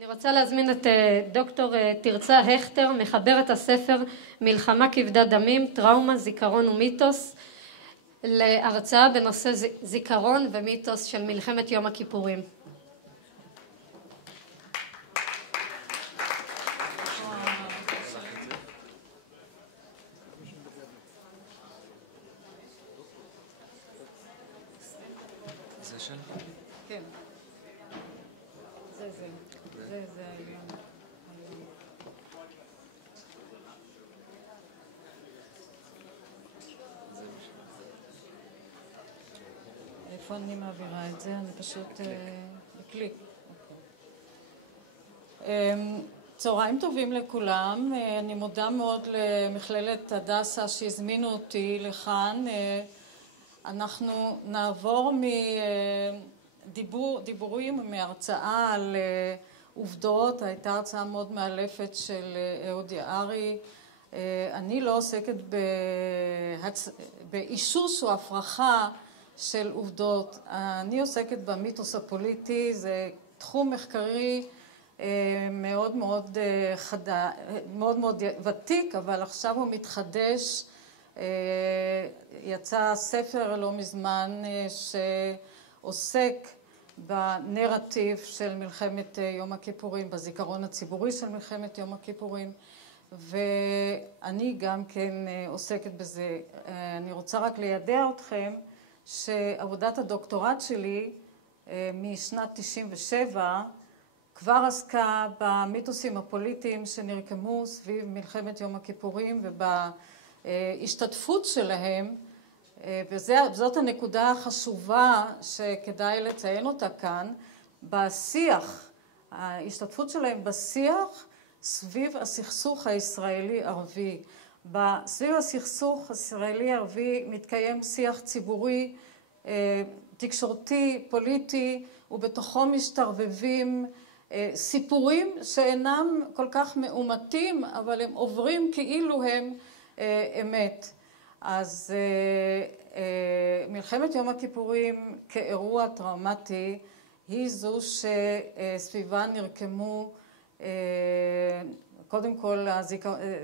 אני רוצה להזמין את דוקטור תרצה הכטר, מחברת הספר מלחמה כבדת דמים, טראומה, זיכרון ומיתוס, להרצאה בנושא זיכרון ומיתוס של מלחמת יום הכיפורים. כן. זה העליון. איפה אני מעבירה את זה? אני פשוט בקליק. צהריים טובים לכולם. אני מודה מאוד למכללת הדסה שהזמינו אותי לכאן. אנחנו נעבור דיבורים מהרצאה על עובדות. הייתה הרצאה מאוד מאלפת של אהוד יערי. אני לא עוסקת באישוש או הפרחה של עובדות. אני עוסקת במיתוס הפוליטי. זה תחום מחקרי מאוד מאוד ותיק, אבל עכשיו הוא מתחדש. יצא ספר לא מזמן שעוסק בנרטיב של מלחמת יום הכיפורים, בזיכרון הציבורי של מלחמת יום הכיפורים, ואני גם כן עוסקת בזה. אני רוצה רק לידע אתכם שעבודת הדוקטורט שלי משנת 97 כבר עסקה במיתוסים הפוליטיים שנרקמו סביב מלחמת יום הכיפורים ובהשתתפות שלהם, וזאת הנקודה החשובה שכדאי לציין אותה כאן, בשיח, ההשתתפות שלהם בשיח סביב הסכסוך הישראלי-ערבי. סביב הסכסוך הישראלי-ערבי מתקיים שיח ציבורי, תקשורתי, פוליטי, ובתוכו משתרבבים סיפורים שאינם כל כך מאומתים, אבל הם עוברים כאילו הם אמת. אז מלחמת יום הכיפורים כאירוע טראומטי היא זו שסביבה נרקמו קודם כל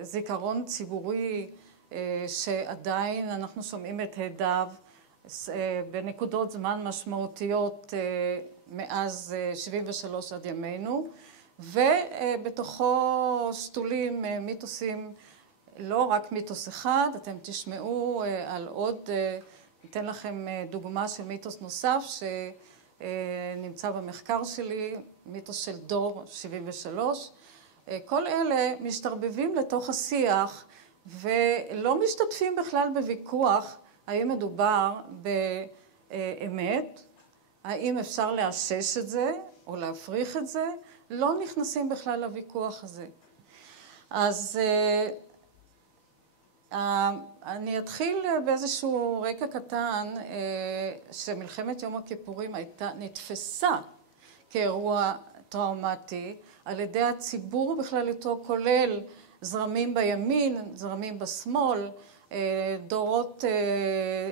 זיכרון ציבורי שעדיין אנחנו שומעים את הדיו בנקודות זמן משמעותיות מאז 73 עד ימינו, ובתוכו שתולים מיתוסים, לא רק מיתוס אחד. אתם תשמעו על עוד, ניתן לכם דוגמה של מיתוס נוסף שנמצא במחקר שלי, מיתוס של דור 73. כל אלה משתרבבים לתוך השיח ולא משתתפים בכלל בוויכוח האם מדובר באמת, האם אפשר לאשש את זה או להפריך את זה, לא נכנסים בכלל לוויכוח הזה. אז אני אתחיל באיזשהו רקע קטן, שמלחמת יום הכיפורים נתפסה כאירוע טראומטי על ידי הציבור בכללותו, כולל זרמים בימין, זרמים בשמאל, דורות,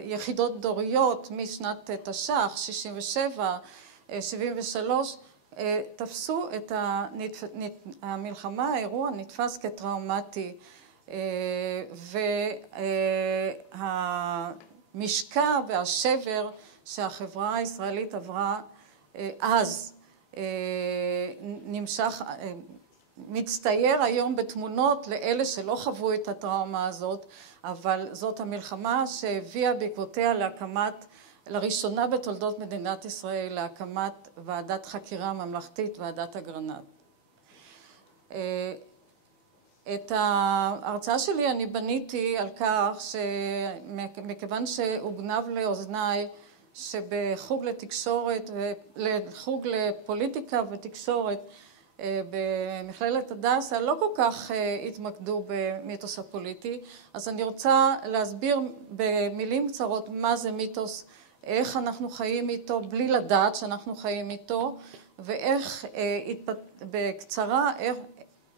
יחידות דוריות משנת תש"ח, 67, 73, תפסו את המלחמה, האירוע נתפס כטראומטי, והמשקע והשבר שהחברה הישראלית עברה אז נמשך, מצטייר היום בתמונות לאלה שלא חוו את הטראומה הזאת, אבל זאת המלחמה שהביאה בעקבותיה לראשונה בתולדות מדינת ישראל, להקמת ועדת חקירה ממלכתית, ועדת אגרנט. את ההרצאה שלי אני בניתי על כך שמכיוון שהוגנב לאוזניי שבחוג לתקשורת, לחוג לפוליטיקה ותקשורת במכללת הדסה לא כל כך התמקדו במיתוס הפוליטי, אז אני רוצה להסביר במילים קצרות מה זה מיתוס, איך אנחנו חיים איתו בלי לדעת שאנחנו חיים איתו, ואיך בקצרה איך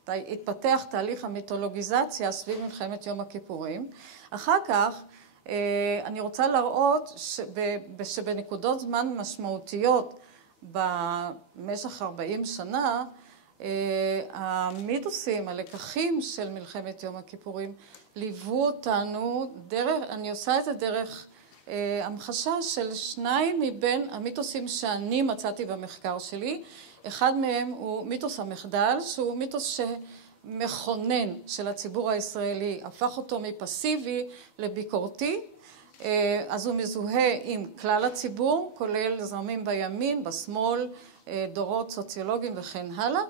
התפתח תהליך המיתולוגיזציה סביב מלחמת יום הכיפורים. אחר כך אני רוצה להראות שבנקודות זמן משמעותיות במשך 40 שנה המיתוסים, הלקחים של מלחמת יום הכיפורים ליוו אותנו דרך, אני עושה את זה דרך המחשה של שניים מבין המיתוסים שאני מצאתי במחקר שלי. אחד מהם הוא מיתוס המחדל, שהוא מיתוס שמכונן של הציבור הישראלי, הפך אותו מפסיבי לביקורתי, אז הוא מזוהה עם כלל הציבור, כולל זרמים בימין, בשמאל, דורות סוציולוגיים וכן הלאה.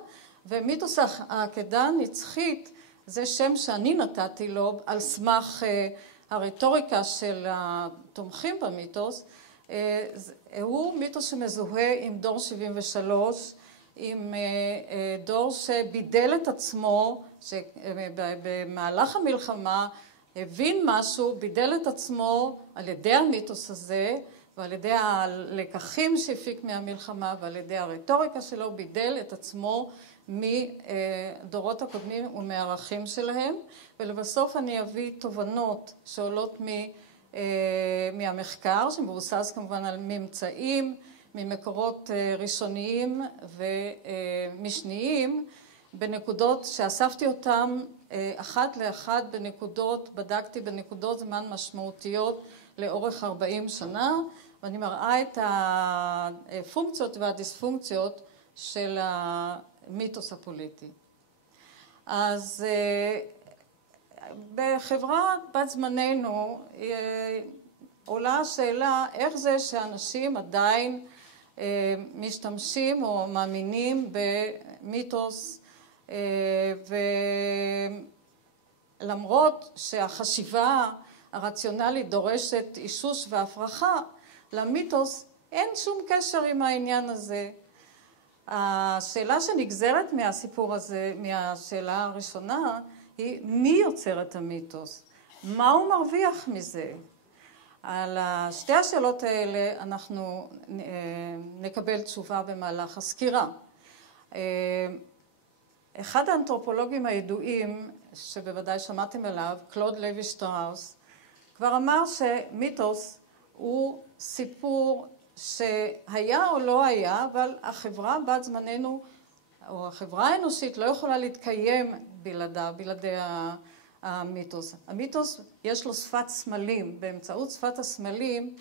ומיתוס העקדה נצחית זה שם שאני נתתי לו על סמך הרטוריקה של התומכים במיתוס. הוא מיתוס שמזוהה עם דור 73, עם דור שבידל את עצמו, שבמהלך המלחמה הבין משהו, בידל את עצמו על ידי המיתוס הזה, ועל ידי הלקחים שהפיק מהמלחמה, ועל ידי הרטוריקה שלו, בידל את עצמו מדורות הקודמים ומהערכים שלהם. ולבסוף אני אביא תובנות שעולות מהמחקר, שמבוסס כמובן על ממצאים, ממקורות ראשוניים ומשניים, בנקודות שאספתי אותם אחת לאחת בנקודות, בדקתי בנקודות זמן משמעותיות לאורך 40 שנה, ואני מראה את הפונקציות והדיספונקציות של המיתוס הפוליטי. אז בחברה בת זמננו עולה השאלה איך זה שאנשים עדיין משתמשים או מאמינים במיתוס, ולמרות שהחשיבה הרציונלית דורשת אישוש והפרחה, למיתוס אין שום קשר עם העניין הזה. השאלה שנגזרת מהסיפור הזה, מהשאלה הראשונה, היא מי יוצר את המיתוס? מה הוא מרוויח מזה? על שתי השאלות האלה אנחנו נקבל תשובה במהלך הסקירה. אחד האנתרופולוגים הידועים, שבוודאי שמעתם עליו, קלוד לוי שטראוס, כבר אמר שמיתוס הוא סיפור שהיה או לא היה, אבל החברה בת זמננו, או החברה האנושית, לא יכולה להתקיים בלעדי המיתוס. המיתוס יש לו שפת סמלים, באמצעות שפת הסמלים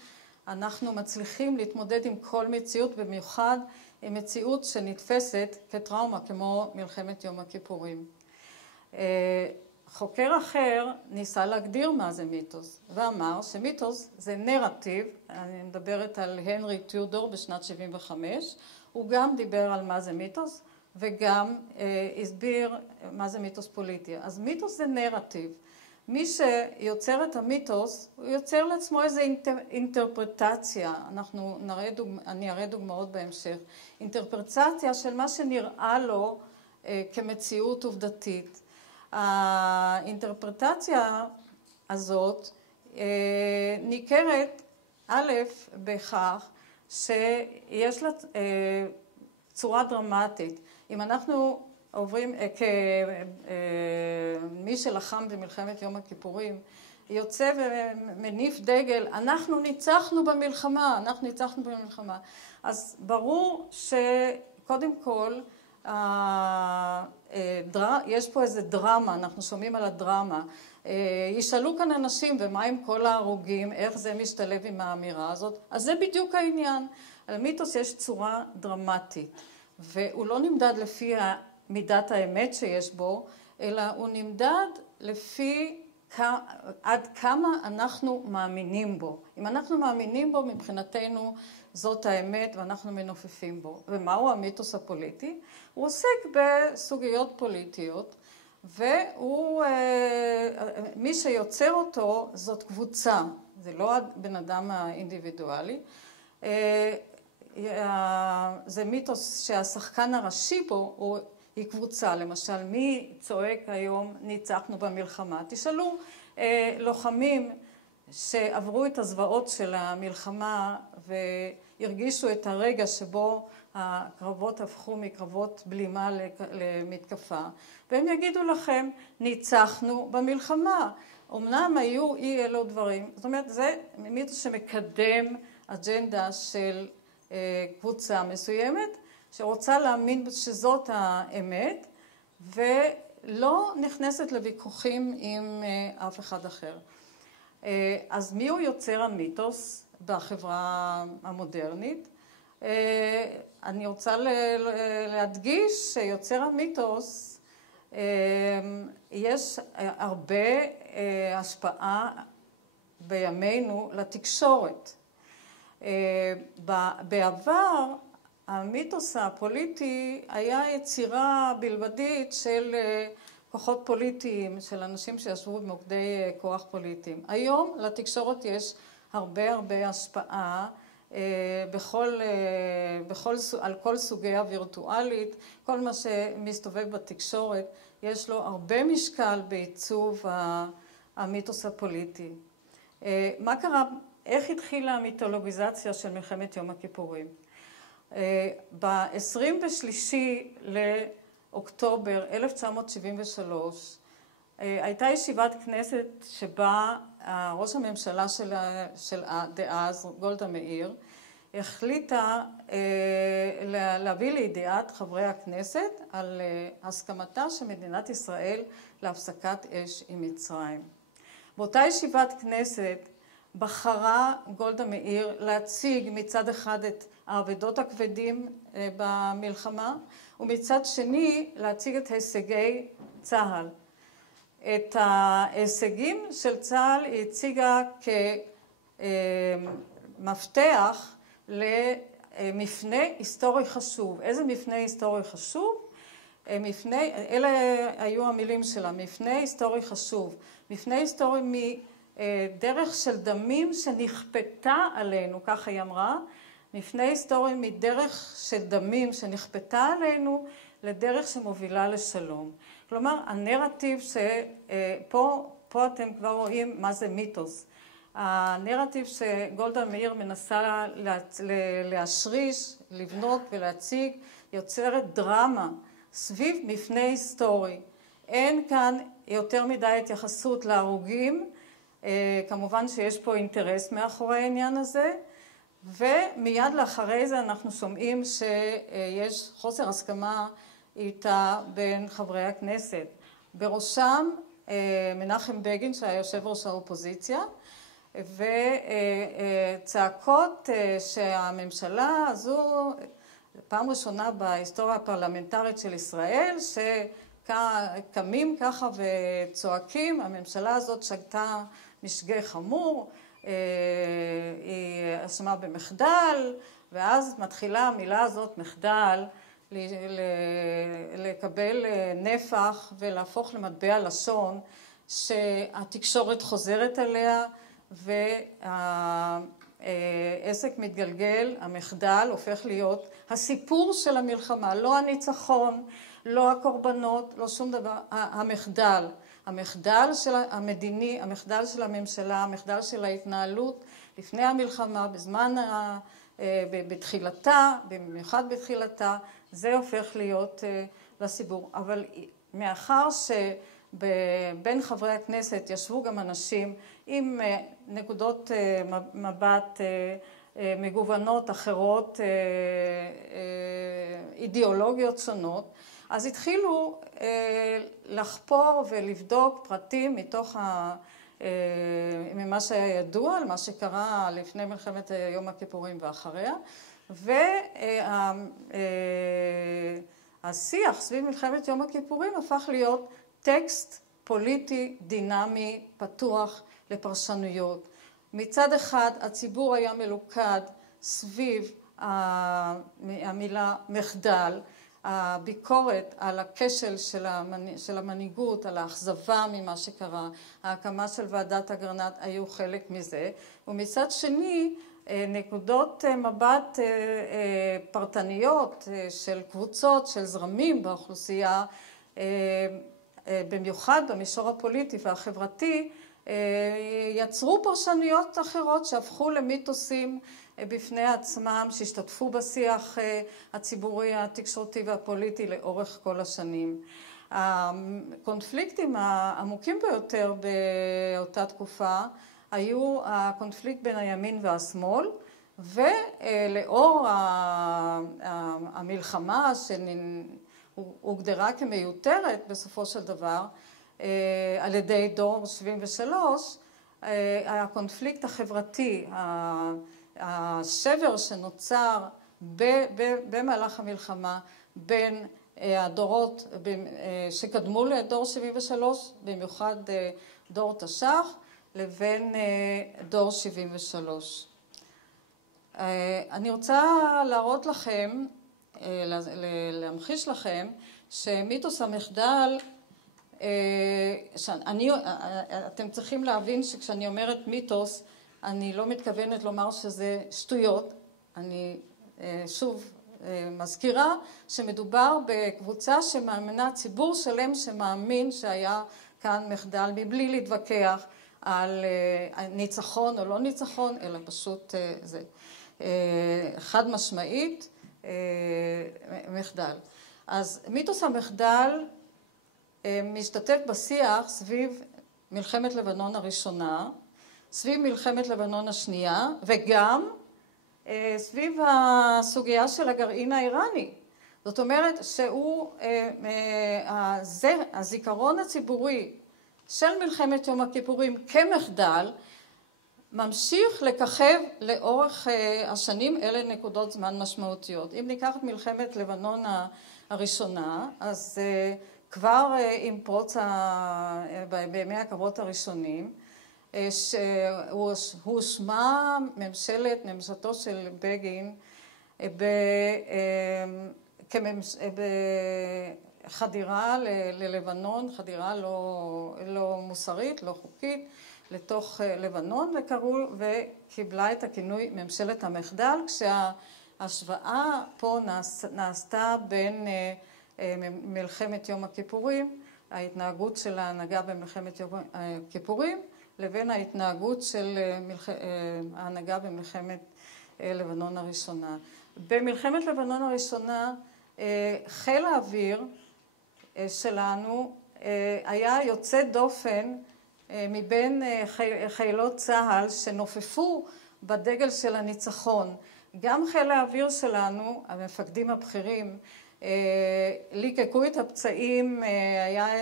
אנחנו מצליחים להתמודד עם כל מציאות, במיוחד עם מציאות שנתפסת כטראומה כמו מלחמת יום הכיפורים. חוקר אחר ניסה להגדיר מה זה מיתוס, ואמר שמיתוס זה נרטיב, אני מדברת על הנרי טיודור בשנת 75, הוא גם דיבר על מה זה מיתוס, וגם הסביר מה זה מיתוס פוליטי. אז מיתוס זה נרטיב. מי שיוצר את המיתוס, הוא יוצר לעצמו איזו אינטרפרטציה, אני אראה דוגמאות בהמשך, אינטרפרטציה של מה שנראה לו כמציאות עובדתית. האינטרפרטציה הזאת ניכרת א' בכך שיש לה צורה דרמטית. אם אנחנו עוברים כמי שלחם במלחמת יום הכיפורים, יוצא ומניף דגל, אנחנו ניצחנו במלחמה, אז ברור שקודם כל יש פה איזה דרמה, אנחנו שומעים על הדרמה. ישאלו כאן אנשים, ומה עם כל ההרוגים, איך זה משתלב עם האמירה הזאת? אז זה בדיוק העניין. למיתוס יש צורה דרמטית, והוא לא נמדד לפי מידת האמת שיש בו, אלא הוא נמדד לפי עד כמה אנחנו מאמינים בו. אם אנחנו מאמינים בו, מבחינתנו זאת האמת ואנחנו מנופפים בו. ומהו המיתוס הפוליטי? הוא עוסק בסוגיות פוליטיות, מי שיוצר אותו זאת קבוצה, זה לא הבן אדם האינדיבידואלי. זה מיתוס שהשחקן הראשי פה היא קבוצה, למשל מי צועק היום ניצחנו במלחמה. תשאלו לוחמים שעברו את הזוועות של המלחמה והרגישו את הרגע שבו הקרבות הפכו מקרבות בלימה למתקפה, והם יגידו לכם ניצחנו במלחמה. אמנם היו אי אלו דברים, זאת אומרת זה מיתוס שמקדם אג'נדה של קבוצה מסוימת שרוצה להאמין שזאת האמת, ולא נכנסת לוויכוחים עם אף אחד אחר. אז מי הוא יוצר המיתוס בחברה המודרנית? אני רוצה להדגיש שיוצר המיתוס, יש הרבה השפעה בימינו לתקשורת. בעבר המיתוס הפוליטי היה יצירה בלבדית של כוחות פוליטיים, של אנשים שישבו במוקדי כוח פוליטיים. היום לתקשורת יש הרבה השפעה על כל סוגי הווירטואלית. כל מה שמסתובב בתקשורת יש לו הרבה משקל בעיצוב המיתוס הפוליטי. מה קרה? איך התחילה המיתולוגיזציה של מלחמת יום הכיפורים? ב-23 לאוקטובר 1973 הייתה ישיבת כנסת שבה ראש הממשלה של דאז, גולדה מאיר, החליטה להביא לידיעת חברי הכנסת על הסכמתה של מדינת ישראל להפסקת אש עם מצרים. באותה ישיבת כנסת בחרה גולדה מאיר להציג מצד אחד את האבדות הכבדים במלחמה, ומצד שני להציג את הישגי צה"ל. את ההישגים של צה"ל היא הציגה כמפתח למפנה היסטורי חשוב. איזה מפנה היסטורי חשוב? אלה היו המילים שלה, מפנה היסטורי חשוב. מפנה היסטורי מדרך של דמים שנכפתה עלינו, כך היא אמרה, מפנה היסטורי מדרך של דמים שנכפתה עלינו לדרך שמובילה לשלום. כלומר, הנרטיב שפה אתם כבר רואים מה זה מיתוס. הנרטיב שגולדה מאיר מנסה להשריש, לבנות ולהציג, יוצרת דרמה סביב מפנה היסטורי. אין כאן יותר מדי התייחסות להרוגים, כמובן שיש פה אינטרס מאחורי העניין הזה, ומיד לאחרי זה אנחנו שומעים שיש חוסר הסכמה איתה בין חברי הכנסת. בראשם מנחם בגין שהיה יושב ראש האופוזיציה, וצעקות שהממשלה הזו, פעם ראשונה בהיסטוריה הפרלמנטרית של ישראל, שקמים ככה וצועקים, הממשלה הזאת שגתה משגה חמור, היא אשמה במחדל, ואז מתחילה המילה הזאת, מחדל, לקבל נפח ולהפוך למטבע לשון שהתקשורת חוזרת עליה והעסק מתגלגל, המחדל הופך להיות הסיפור של המלחמה, לא הניצחון, לא הקורבנות, לא שום דבר, המחדל. המחדל של המדיני, המחדל של הממשלה, המחדל של ההתנהלות לפני המלחמה, בתחילתה, במיוחד בתחילתה, זה הופך להיות לסיפור. אבל מאחר שבין חברי הכנסת ישבו גם אנשים עם נקודות מבט מגוונות אחרות, אידיאולוגיות שונות, אז התחילו לחפור ולבדוק פרטים מתוך ממה שהיה ידוע, על מה שקרה לפני מלחמת יום הכיפורים ואחריה, והשיח סביב מלחמת יום הכיפורים הפך להיות טקסט פוליטי דינמי פתוח לפרשנויות. מצד אחד הציבור היה מלוכד סביב המילה מחדל, הביקורת על הכשל של המנהיגות, על האכזבה ממה שקרה, ההקמה של ועדת אגרנט היו חלק מזה, ומצד שני נקודות מבט פרטניות של קבוצות, של זרמים באוכלוסייה, במיוחד במישור הפוליטי והחברתי, יצרו פרשנויות אחרות שהפכו למיתוסים בפני עצמם, שהשתתפו בשיח הציבורי, התקשורתי והפוליטי לאורך כל השנים. הקונפליקטים העמוקים ביותר באותה תקופה היו הקונפליקט בין הימין והשמאל, ולאור המלחמה שהוגדרה כמיותרת בסופו של דבר על ידי דור 73, הקונפליקט החברתי, השבר שנוצר במהלך המלחמה בין הדורות שקדמו לדור 73, במיוחד דור תש"ח, לבין דור 73. אני רוצה להראות לכם, להמחיש לכם, שמיתוס המחדל, אתם צריכים להבין שכשאני אומרת מיתוס, אני לא מתכוונת לומר שזה שטויות. אני שוב מזכירה שמדובר בקבוצה שמאמינה, ציבור שלם שמאמין שהיה כאן מחדל, מבלי להתווכח על ניצחון או לא ניצחון, אלא פשוט זה חד משמעית מחדל. אז מיתוס המחדל משתתף בשיח סביב מלחמת לבנון הראשונה, סביב מלחמת לבנון השנייה, וגם סביב הסוגיה של הגרעין האיראני. זאת אומרת שהוא, הזיכרון הציבורי של מלחמת יום הכיפורים כמחדל, ממשיך לככב לאורך השנים. אלה נקודות זמן משמעותיות. אם ניקח את מלחמת לבנון הראשונה, אז כבר עם פרוץ בימי הקרבות הראשונים, שהושמע ממשלתו של בגין בחדירה ללבנון, חדירה לא מוסרית, לא חוקית, לתוך לבנון, וקיבלה את הכינוי ממשלת המחדל, כשההשוואה פה נעשתה בין מלחמת יום הכיפורים, ההתנהגות של ההנהגה במלחמת יום הכיפורים, לבין ההתנהגות של ההנהגה במלחמת לבנון הראשונה. במלחמת לבנון הראשונה, חיל האוויר שלנו היה יוצא דופן מבין חיילות צה"ל שנופפו בדגל של הניצחון. גם חיל האוויר שלנו, המפקדים הבכירים, ליקקו את הפצעים.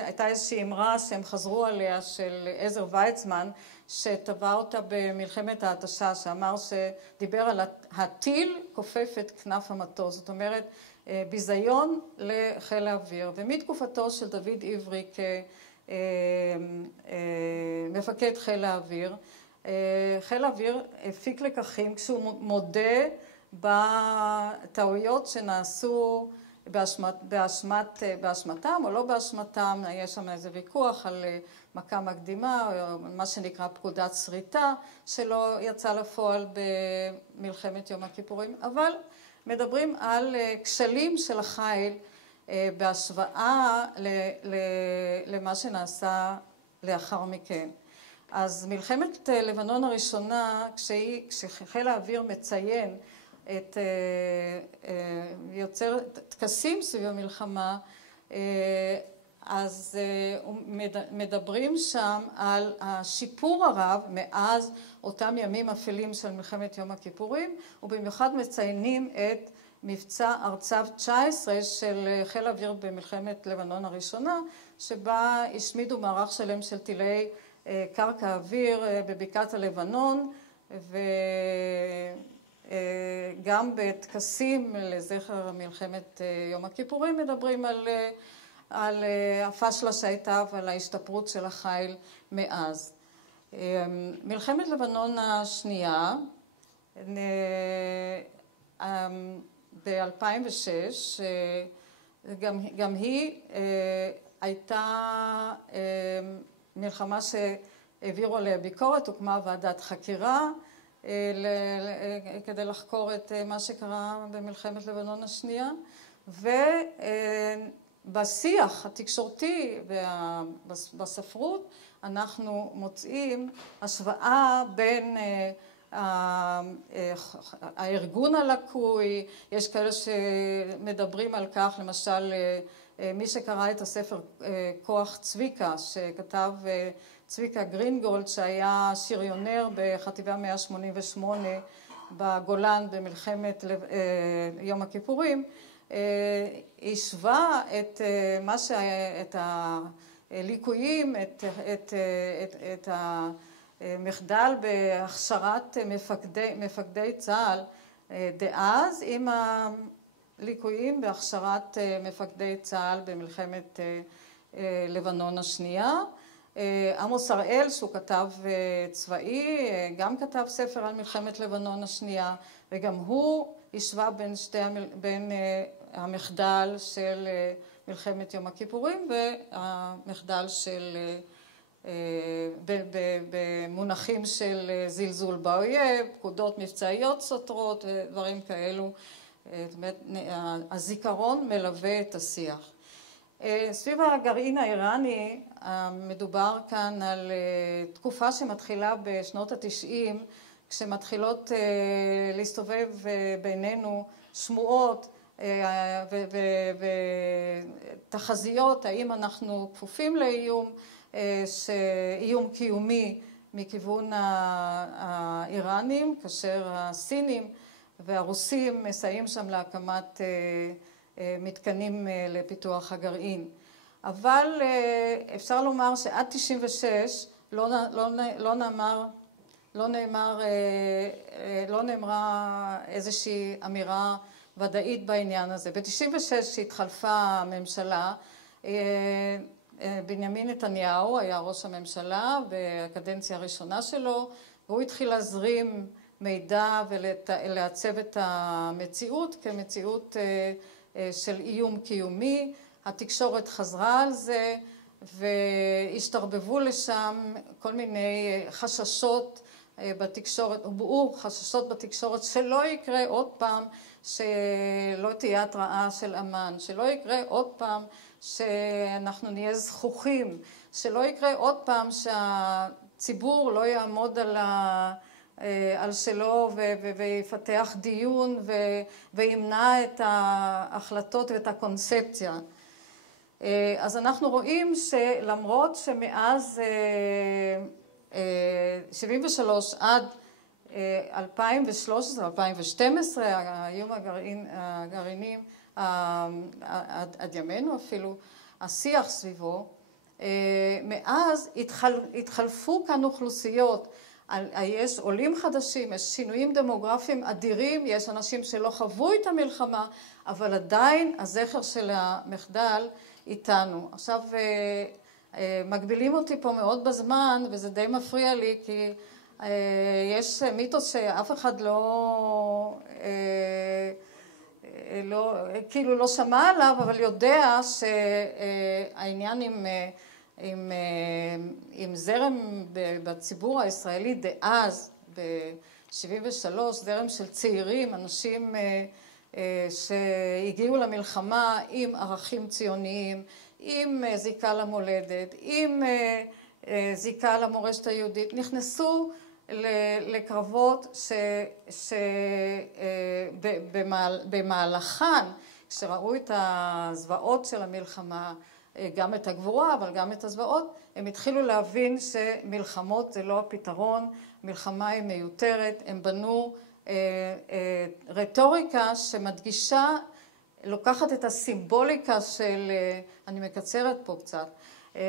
הייתה איזושהי אמרה שהם חזרו עליה של עזר ויצמן, שטבע אותה במלחמת ההתשה, שאמר שדיבר על הטיל כופף את כנף המטוס. זאת אומרת, ביזיון לחיל האוויר. ומתקופתו של דוד עברי כמפקד חיל האוויר, חיל האוויר הפיק לקחים כשהוא מודה בטעויות שנעשו באשמתם או לא באשמתם. יש שם איזה ויכוח על מכה מקדימה, או מה שנקרא פקודת שריטה, שלא יצא לפועל במלחמת יום הכיפורים, אבל מדברים על כשלים של החיל בהשוואה למה שנעשה לאחר מכן. אז מלחמת לבנון הראשונה, כשחיל האוויר מציין יוצר טקסים סביב המלחמה, אז מדברים שם על השיפור הרב מאז אותם ימים אפלים של מלחמת יום הכיפורים, ובמיוחד מציינים את מבצע ארצב 19 של חיל האוויר במלחמת לבנון הראשונה, שבה השמידו מערך שלם של טילי קרקע אוויר בבקעת הלבנון, וגם בטקסים לזכר מלחמת יום הכיפורים מדברים על הפשלה שהייתה ועל ההשתפרות של החיל מאז. מלחמת לבנון השנייה, ב-2006, גם היא הייתה מלחמה שהעבירו עליה ביקורת, הוקמה ועדת חקירה כדי לחקור את מה שקרה במלחמת לבנון השנייה, ובשיח התקשורתי ובספרות אנחנו מוצאים השוואה בין הארגון הלקוי. יש כאלה שמדברים על כך, למשל מי שקרא את הספר כוח צביקה שכתב צביקה גרינגולד, שהיה שריונר בחטיבה 188 בגולן במלחמת יום הכיפורים, השווה את הליקויים, את המחדל בהכשרת מפקדי צה"ל דאז עם הליקויים בהכשרת מפקדי צה"ל במלחמת לבנון השנייה. עמוס הראל, שהוא כתב צבאי, גם כתב ספר על מלחמת לבנון השנייה, וגם הוא השווה בין המחדל של מלחמת יום הכיפורים והמחדל של במונחים של זלזול באויב, פקודות מבצעיות סותרות ודברים כאלו. זאת אומרת, הזיכרון מלווה את השיח. סביב הגרעין האיראני מדובר כאן על תקופה שמתחילה בשנות ה-90, כשמתחילות להסתובב בינינו שמועות ותחזיות, האם אנחנו כפופים איום קיומי מכיוון האיראנים, כאשר הסינים והרוסים מסייעים שם להקמת מתקנים לפיתוח הגרעין. אבל אפשר לומר שעד 96 לא נאמרה איזושהי אמירה ודאית בעניין הזה. ב-96 שהתחלפה הממשלה, בנימין נתניהו היה ראש הממשלה בקדנציה הראשונה שלו, והוא התחיל להזרים מידע ולעצב את המציאות כמציאות של איום קיומי. התקשורת חזרה על זה והשתרבבו לשם כל מיני חששות בתקשורת, הובעו חששות בתקשורת שלא יקרה עוד פעם שלא תהיה התראה של אמן, שלא יקרה עוד פעם שאנחנו נהיה זכוכים, שלא יקרה עוד פעם שהציבור לא יעמוד על שלו ויפתח דיון וימנע את ההחלטות ואת הקונספציה. אז אנחנו רואים שלמרות שמאז 73 עד 2013, 2012, איום הגרעינים עד ימינו אפילו, השיח סביבו, מאז התחלפו כאן אוכלוסיות, יש עולים חדשים, יש שינויים דמוגרפיים אדירים, יש אנשים שלא חוו את המלחמה, אבל עדיין הזכר של המחדל איתנו. עכשיו מגבילים אותי פה מאוד בזמן, וזה די מפריע לי, כי יש מיתוס שאף אחד כאילו לא שמע עליו, אבל יודע שהעניין עם זרם בציבור הישראלי דאז, ב-73, זרם של צעירים, אנשים שהגיעו למלחמה עם ערכים ציוניים, עם זיקה למולדת, עם זיקה למורשת היהודית, נכנסו לקרבות שבמהלכן, כשראו את הזוועות של המלחמה, גם את הגבורה, אבל גם את הזוועות, הם התחילו להבין שמלחמות זה לא הפתרון, מלחמה היא מיותרת, הם בנו רטוריקה שמדגישה, לוקחת את הסימבוליקה של, אני מקצרת פה קצת,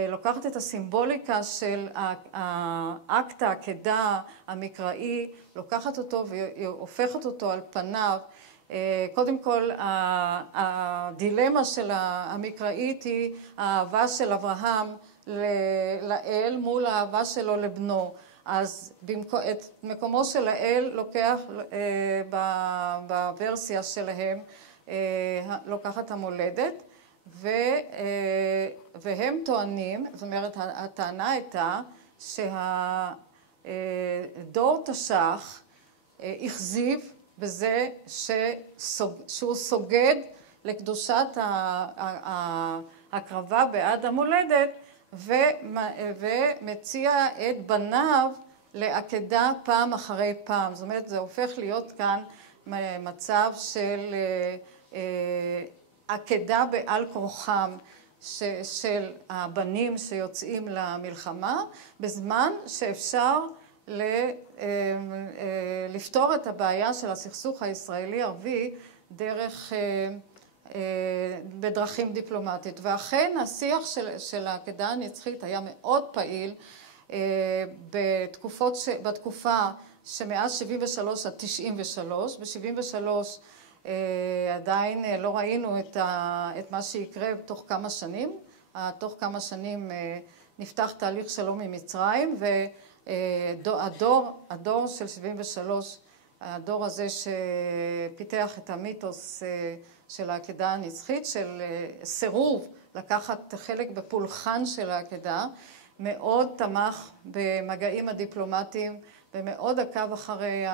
לוקחת את הסימבוליקה של האקט העקדה המקראי, לוקחת אותו והופכת אותו על פניו. קודם כל, הדילמה של המקראית היא האהבה של אברהם לאל מול האהבה שלו לבנו. אז את מקומו של האל לוקח בוורסיה שלהם, לוקחת המולדת, והם טוענים, זאת אומרת, הטענה הייתה שהדור תש"ח הכזיב בזה שהוא סוגד לקדושת ההקרבה בעד המולדת, ומציע את בניו לעקדה פעם אחרי פעם. זאת אומרת, זה הופך להיות כאן מצב של עקדה בעל כורחם של הבנים שיוצאים למלחמה, בזמן שאפשר לפתור את הבעיה של הסכסוך הישראלי-ערבי בדרכים דיפלומטית. ואכן השיח של העקדה הנצחית היה מאוד פעיל בתקופה שמאז 73 עד 93. ב-73 עדיין לא ראינו את מה שיקרה תוך כמה שנים. תוך כמה שנים נפתח תהליך שלום עם מצרים, והדור של 73, הדור הזה שפיתח את המיתוס של העקדה הנצחית, של סירוב לקחת חלק בפולחן של העקדה, מאוד תמך במגעים הדיפלומטיים ומאוד עקב אחרי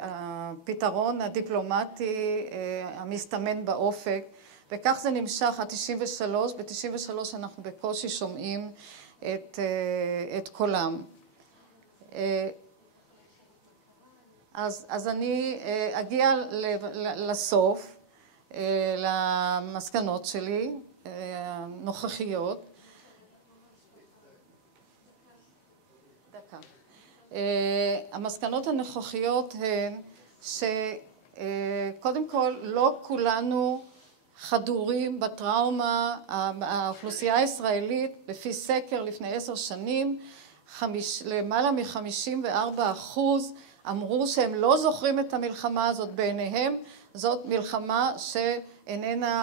הפתרון הדיפלומטי המסתמן באופק, וכך זה נמשך עד 93. ב-93 אנחנו בקושי שומעים את קולם. אז אני אגיע לסוף, למסקנות שלי הנוכחיות. המסקנות הנוכחיות הן שקודם כל לא כולנו חדורים בטראומה. האוכלוסייה הישראלית, לפי סקר לפני 10 שנים, למעלה מ-54% אמרו שהם לא זוכרים את המלחמה הזאת. בעיניהם זאת מלחמה שאיננה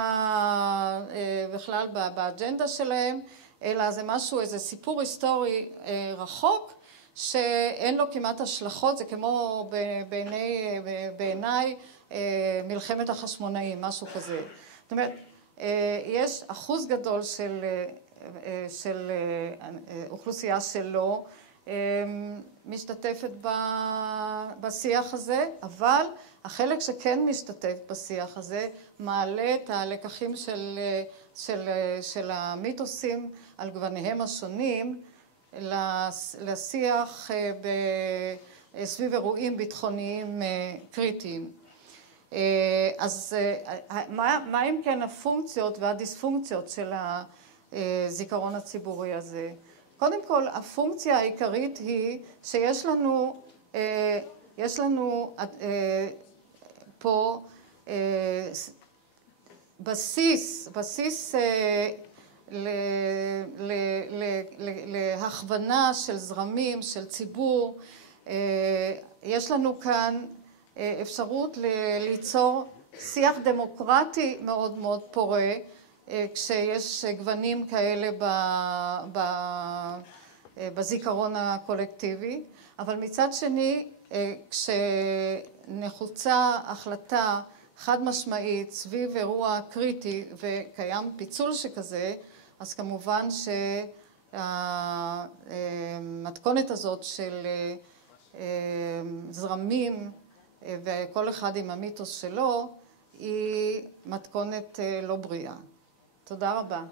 בכלל באג'נדה שלהם, אלא זה משהו, איזה סיפור היסטורי רחוק, שאין לו כמעט השלכות. זה כמו בעיניי מלחמת החשמונאים, משהו כזה. זאת אומרת, יש אחוז גדול של אוכלוסייה שלא משתתפת בשיח הזה, אבל החלק שכן משתתף בשיח הזה מעלה את הלקחים של המיתוסים על גווניהם השונים לשיח סביב אירועים ביטחוניים קריטיים. אז מה אם כן הפונקציות והדיספונקציות של הזיכרון הציבורי הזה? קודם כל, הפונקציה העיקרית היא שיש לנו פה בסיס להכוונה של זרמים, של ציבור. יש לנו כאן אפשרות ליצור שיח דמוקרטי מאוד מאוד פורה, כשיש גוונים כאלה בזיכרון הקולקטיבי. אבל מצד שני, כשנחוצה החלטה חד משמעית סביב אירוע קריטי וקיים פיצול שכזה, אז כמובן שהמתכונת הזאת של זרמים וכל אחד עם המיתוס שלו היא מתכונת לא בריאה. תודה רבה.